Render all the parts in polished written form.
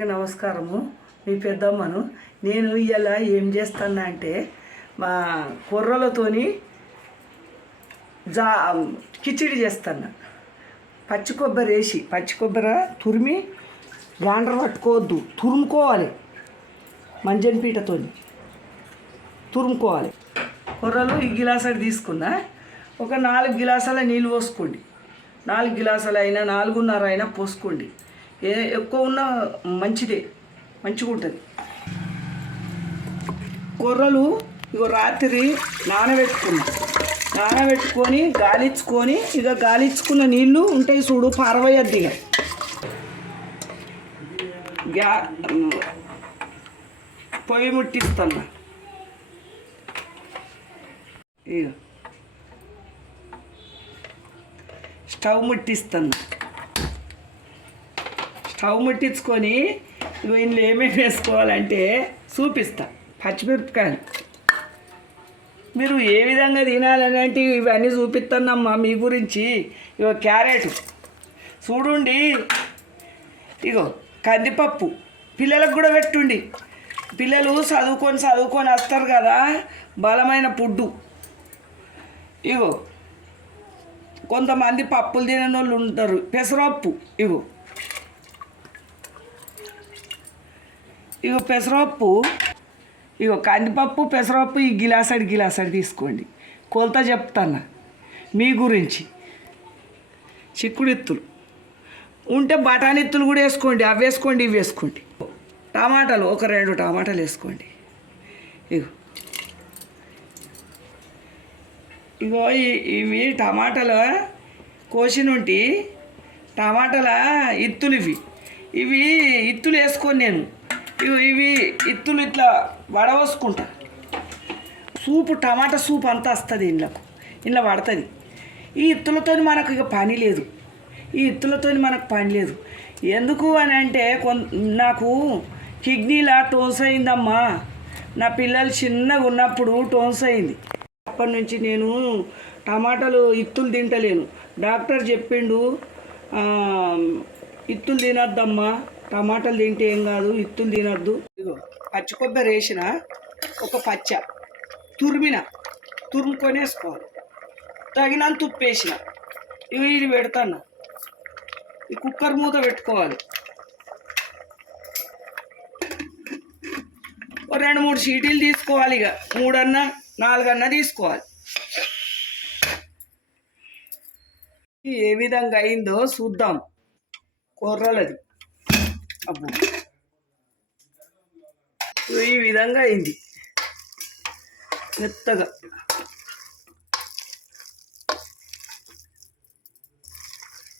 అందరికీ నమస్కారము. మీ పెద్దమ్మను. నేను ఇలా ఏం చేస్తాను అంటే మా కొర్రలతోని కిచిడి చేస్తాను. పచ్చి కొబ్బరి వేసి పచ్చి కొబ్బరి తురిమి గ్రైండర్ పట్టుకోవద్దు, తురుముకోవాలి. మంజన్ పీటతో తురుముకోవాలి. కొర్రలు ఈ గిలాసాలు తీసుకున్నా, ఒక 4 గిలాసాల నీళ్ళు పోసుకోండి. 4 గిలాసాలు అయినా 4:30 అయినా పోసుకోండి. ఎక్కువ ఉన్న మంచిగా ఉంటుంది. కొర్రలు ఇక రాత్రి నానబెట్టుకొని గాలించుకొని, ఇక గాలించుకున్న నీళ్ళు ఉంటాయి చూడు, పారవేయద్దు. ఇక పొయ్యి ముట్టిస్తాను. ఇక స్టవ్ ముట్టించుకొని ఇందులో ఏమేమి వేసుకోవాలంటే చూపిస్తా. పచ్చిమిరపకాయలు మీరు ఏ విధంగా తినాలని అంటే ఇవన్నీ చూపిస్తానమ్మా మీ గురించి. ఇగో క్యారెట్ చూడండి, ఇగో కందిపప్పు పిల్లలకు కూడా పెట్టుండి. పిల్లలు చదువుకొని వస్తారు కదా, బలమైన ఫుడ్డు. ఇగో కొంతమంది పప్పులు తినని వాళ్ళు ఉంటారు. పెసరపప్పు, ఇగో పెసరపప్పు, ఇగో కందిపప్పు, పెసరపప్పు ఈ గిలాసడి తీసుకోండి. కొలత చెప్తాను మీ గురించి. చిక్కుడిత్తులు ఉంటే బఠానీత్తులు కూడా వేసుకోండి. అవి వేసుకోండి, ఇవి వేసుకోండి. టమాటాలు ఒక 2 టమాటాలు వేసుకోండి. ఇగో ఇవి టమాటాలు కోసినుంటి టమాటాల ఇత్తులు. ఇవి ఇత్తులు వేసుకొని నేను ఇవి ఇత్తులు ఇట్లా వడవసుకుంటా. టమాటా సూప్ అంతా వస్తుంది ఇంట్లో పడుతుంది. ఈ ఇత్తులతో మనకు ఇక పని లేదు. ఎందుకు అని అంటే నాకు కిడ్నీలా టోన్స్ అయిందమ్మా. నా పిల్లలు చిన్నగా ఉన్నప్పుడు టోన్స్ అయింది. అప్పటి నుంచి నేను టమాటాలు ఇత్తులు తింటలేను. డాక్టర్ చెప్పిండు, ఇత్తులు తినొద్దమ్మా, టమాటాలు తింటే ఏం కాదు, ఇత్తులు తినొద్దు. ఇదిగో పచ్చి కొబ్బరి వేసిన, ఒక తురుముకొని వేసుకోవాలి. తగినంత ఉప్పు వేసిన. ఇది పెడతాను. ఈ కుక్కర్ మూత పెట్టుకోవాలి. 2-3 సీటీలు తీసుకోవాలి. ఇక 3-4 తీసుకోవాలి. ఏ విధంగా అయిందో చూద్దాం. కొర్రలది అబ్బో ఈ విధంగా అయింది మెత్తగా.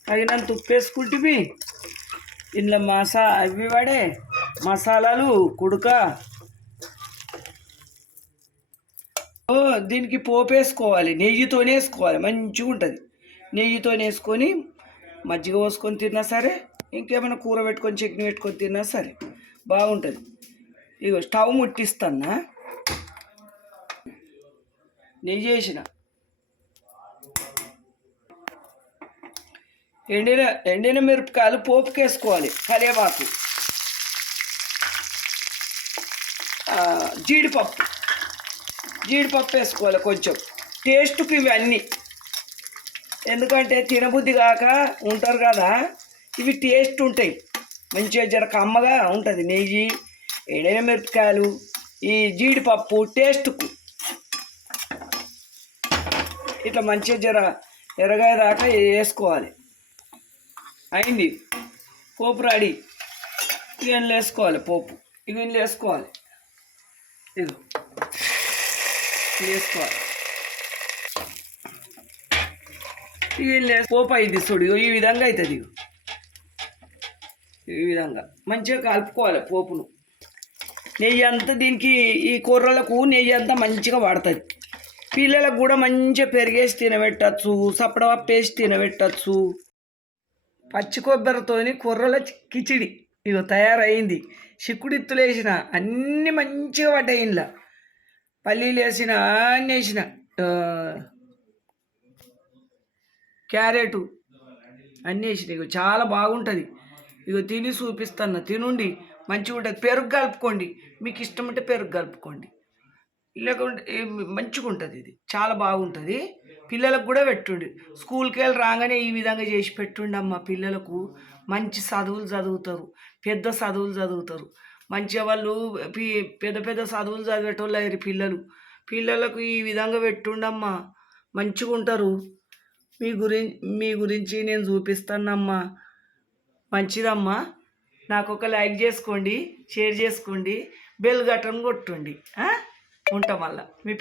తగినంత ఉప్పు వేసుకుంటే ఇందులో అవి వాడే మసాలాలు కుడక. దీనికి పోపు వేసుకోవాలి. నెయ్యితోనే వేసుకోవాలి, మంచిగా ఉంటుంది. నెయ్యితోనే వేసుకొని మజ్జిగ పోసుకొని తిన్నా సరే, ఇంకేమైనా కూర పెట్టుకొని చట్నీ పెట్టుకొని తిన్నా సరే బాగుంటుంది. ఇగో స్టవ్ ముట్టిస్తానా. నెయ్యి వేసిన, ఎండిన మిరపకాయలు పోపుకి వేసుకోవాలి. కరివేపాకు, జీడిపప్పు వేసుకోవాలి కొంచెం టేస్ట్కి. ఇవన్నీ ఎందుకంటే తినబుద్ధి కాక ఉంటారు కదా, ఇవి టేస్ట్ ఉంటాయి. మంచిగా జర కమ్మగా ఉంటుంది. నెయ్యి, ఎండిన మిరపకాయలు, ఈ జీడిపప్పు టేస్ట్కు ఇట్లా మంచిగా జర ఎరగేదాకా వేసుకోవాలి. అయింది పోపు రెడీ. ఇందులో వేసుకోవాలి పోపు. ఇందులో వేసుకోవాలి. ఇది వేసుకోవాలి. ఇందులో పోపు అయింది చూడు. ఈ విధంగా అవుతుంది. ఈ విధంగా మంచిగా కలుపుకోవాలి పోపును. నెయ్యి అంతా దీనికి, ఈ కూరలకు నెయ్యి అంతా మంచిగా పడుతుంది. పిల్లలకు కూడా మంచిగా పెరిగేసి తినబెట్టచ్చు, సప్పడపప్పు వేసి తినబెట్టచ్చు. పచ్చి కొబ్బరితోని కొర్రల కిచిడి ఇగో తయారైంది. చిక్కుడిత్తులు వేసిన, అన్నీ మంచిగా పడ్డాయి. ఇంట్లో పల్లీలు వేసిన, అన్నీ వేసిన, క్యారెటు అన్నీ వేసిన. ఇగో చాలా బాగుంటుంది. ఇగో తిని చూపిస్తాను, తినుండి. మంచిగా ఉంటుంది. పెరుగు కలుపుకోండి, మీకు ఇష్టం ఉంటే పెరుగు కలుపుకోండి, లేకుంటే మంచిగా ఉంటుంది. ఇది చాలా బాగుంటుంది. పిల్లలకు కూడా పెట్టుండి. స్కూల్కి వెళ్ళి రాగానే ఈ విధంగా చేసి పెట్టుండి అమ్మ. పిల్లలకు మంచి చదువులు చదువుతారు, పెద్ద చదువులు చదువుతారు. మంచిగా వాళ్ళు పెద్ద పెద్ద చదువులు చదివేటోళ్ళు అయ్యారు పిల్లలు. పిల్లలకు ఈ విధంగా పెట్టుండమ్మా, మంచిగా ఉంటారు. మీ గురించి నేను చూపిస్తానమ్మా. మంచిదమ్మా. నాకు ఒక లైక్ చేసుకోండి, షేర్ చేసుకోండి, బెల్ గటన్ కొట్టండి. ఉంటాం మళ్ళా. మీ